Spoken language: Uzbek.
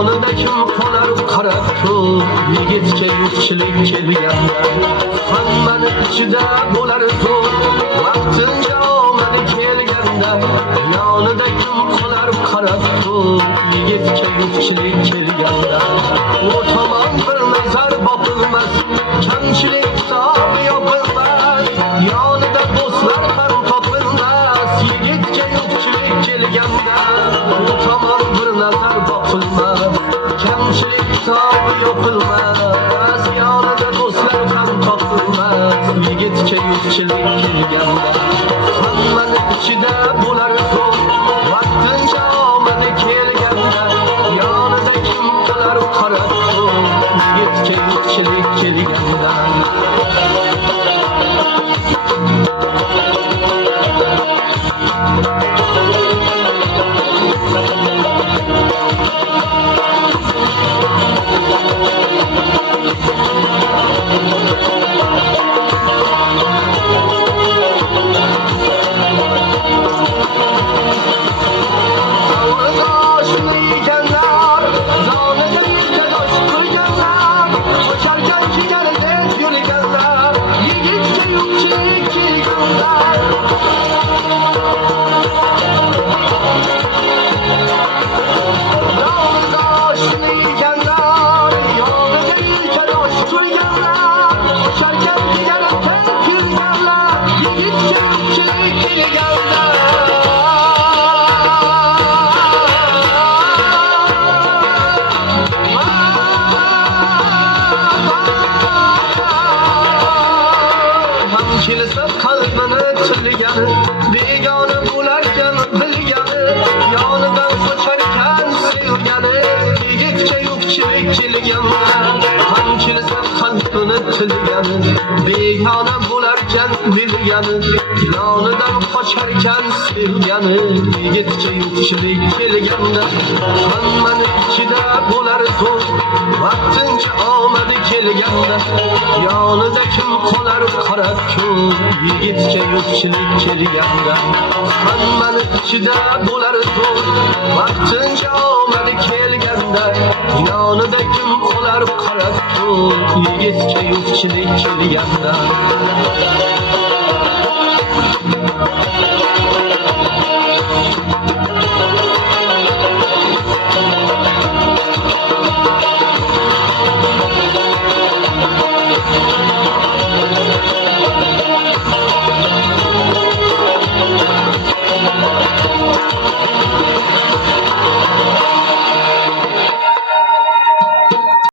yonida kim qolar qarab turib, yigitga yo'qchilik kelganda hammani ichida bo'lar zo'r, vaqtincha omadi kelganda yonida kim qolar qarab turib, yigitga yo'qchilik kelganda u tomon bir nazar boqilmas, kamchilik hisobi yopilmas, yonida do'stlar ham topilmas, yigitga yo'qchilik kelganda u tomon bir nazar boqilmas, kamchilik hisobi yopilmas, yonida do'stlar ham topilmas, yigitga yo'qchilik kelganda hammani ichida bo'lar zo'r, vaqtincha omadi kelganda yonida kim qolar qarab turib, yigitga yo'qchilik kelganda kelsa qalbini tilgani, begona bo'larkan bilgani, yonidan socharkan sevgani, yigitga yo'qchilik kelganda ham kelsa qalbini tilgani, begona bo'larkan bilgani, yonidan qocharkan sevgani, yigitga yo'qchilik kelganda hammani ichida bo'lar zo'r, vaqtincha omadi kelganda yonida kim qolar qarab turib, yigitga yo'qchilik kelganda hammani ichida bo'lar zo'r, vaqtincha omadi kelganda yonida kim qolar qarab turib, yigitga yo'qchilik kelganda